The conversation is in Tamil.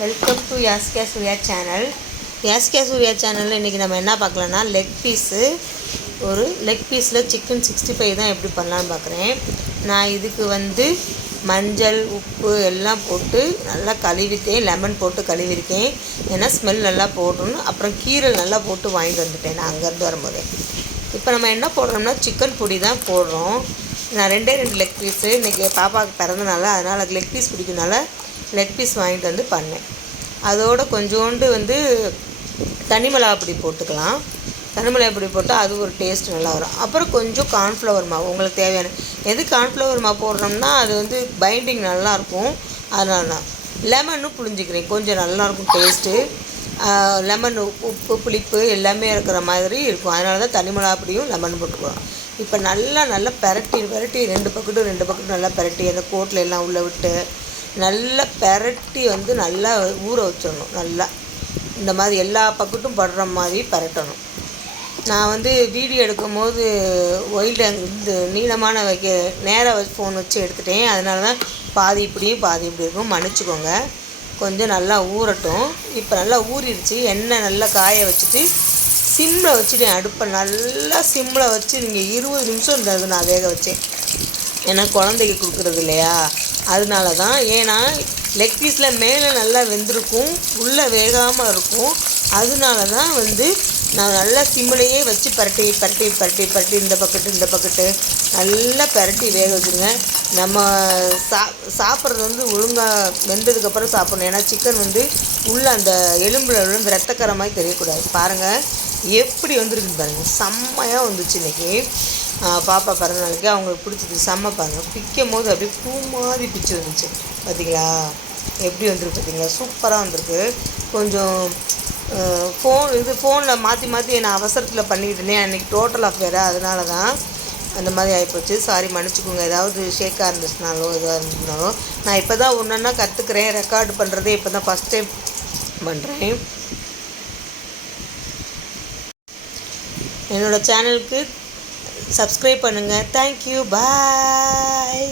வெல்கம் டு யாஸ்கியா சூர்யா சேனல். யாஸ்கியா சூர்யா சேனலில் இன்றைக்கி நம்ம என்ன பார்க்கலான்னா ஒரு லெக் பீஸில் சிக்கன் 65 தான் எப்படி பண்ணலான்னு பார்க்குறேன். நான் இதுக்கு மஞ்சள் உப்பு எல்லாம் போட்டு நல்லா கழுவிட்டேன், லெமன் போட்டு கழுவிருக்கேன். ஏன்னா ஸ்மெல் நல்லா போடணும். அப்புறம் கீரல் நல்லா போட்டு வாங்கிட்டு வந்துட்டேன் நான் அங்கேருந்து வரும்போதே. இப்போ நம்ம என்ன போடுறோம்னா சிக்கன் பொடி தான் போடுறோம். நான் 2 லெக் பீஸு இன்றைக்கி பாப்பாவுக்கு பிறந்தனால அதனால் லெக் பீஸ் பிடிக்கிறதுனால லெக் பீஸ் வாங்கிட்டு வந்து பண்ணேன். அதோடு கொஞ்சோண்டு தனி மிளகாய் பொடி போட்டுக்கலாம். தனி மிளகாய் பொடி போட்டால் அது ஒரு டேஸ்ட் நல்லா வரும். அப்புறம் கொஞ்சம் கார்ன்ஃப்ளவர் மாவு உங்களுக்கு தேவையான கார்ன்ஃப்ளவர் மாவு போடுறோம்னா அது பைண்டிங் நல்லாயிருக்கும். அதனால தான் லெமனும் புழிஞ்சிக்கிறேன், கொஞ்சம் நல்லாயிருக்கும் டேஸ்ட்டு. லெமன் உப்பு புளிப்பு எல்லாமே இருக்கிற மாதிரி இருக்கும். அதனால தான் தனி மிளகாய் பொடியும் லெமன் போட்டுக்குவோம். இப்போ நல்லா பெரட்டி 2 பக்கெட்டும் நல்லா பெரட்டி அந்த கோட்டில் எல்லாம் உள்ளே விட்டு நல்லா பெரட்டி நல்லா ஊற வச்சிடணும். நல்லா இந்த மாதிரி எல்லா பக்கெட்டும் படுற மாதிரி பெரட்டணும். நான் வீடியோ எடுக்கும் போது நீளமான நேராக ஃபோன் வச்சு எடுத்துட்டேன். அதனால தான் பாதி இப்படியும் பாதி இப்படி இருக்கும், மன்னிச்சிக்கோங்க. கொஞ்சம் நல்லா ஊறட்டும். இப்போ நல்லா ஊறிடுச்சு. எண்ணெய் நல்லா காய வச்சுட்டு சிம்மில் வச்சுட்டேன். அடுப்பை நல்லா சிம்மில் வச்சு நீங்கள் 20 நிமிஷம் இருந்தது நான் வேக வச்சேன். ஏன்னா குழந்தைக்கு கொடுக்குறது இல்லையா, அதனால தான். ஏன்னா லெக் பீஸில் மேலே நல்லா வெந்திருக்கும், உள்ளே வேகாமல் இருக்கும். அதனால தான் நான் நல்லா சிம்மிலையே வச்சு பரட்டி இந்த பக்கெட்டு நல்லா பரட்டி வேக வச்சுருங்க. நம்ம சாப்பிட்றது ஒழுங்காக வெந்ததுக்கப்புறம் சாப்பிட்ணும். ஏன்னா சிக்கன் உள்ளே அந்த எலும்பில் ரத்தக்கரை மாதிரி தெரியக்கூடாது. பாருங்கள் எப்படி வந்துருக்குன்னு பாருங்கள், செம்மையாக வந்துச்சு இன்றைக்கி. பாப்பா பிறந்த நாளைக்கு அவங்களுக்கு பிடிச்சது செம்ம. பாருங்கள் பிக்கும் போது அப்படியே பூ மாதிரி பிச்சு வந்துச்சு. பார்த்தீங்களா எப்படி வந்துருக்கு, பார்த்தீங்களா சூப்பராக வந்திருக்கு. கொஞ்சம் ஃபோனில் மாற்றி நான் அவசரத்தில் பண்ணிக்கிட்டு இருந்தேன் அன்றைக்கி, டோட்டல் ஆஃப் வேறு. அதனால தான் அந்த மாதிரி ஆகிப்போச்சு. சாரி, மன்னிச்சிக்கோங்க. ஏதாவது ஷேக்காக இருந்துச்சுனாலோ எதுவாக இருந்துச்சுனாலோ. நான் இப்போ தான் ஒன்றா கற்றுக்கிறேன். ரெக்கார்டு பண்ணுறதே இப்போ தான் ஃபஸ்ட் டைம் பண்ணுறேன். என்னோடய சேனலுக்கு சப்ஸ்கிரைப் பண்ணுங்கள். தேங்க்யூ, பாய்.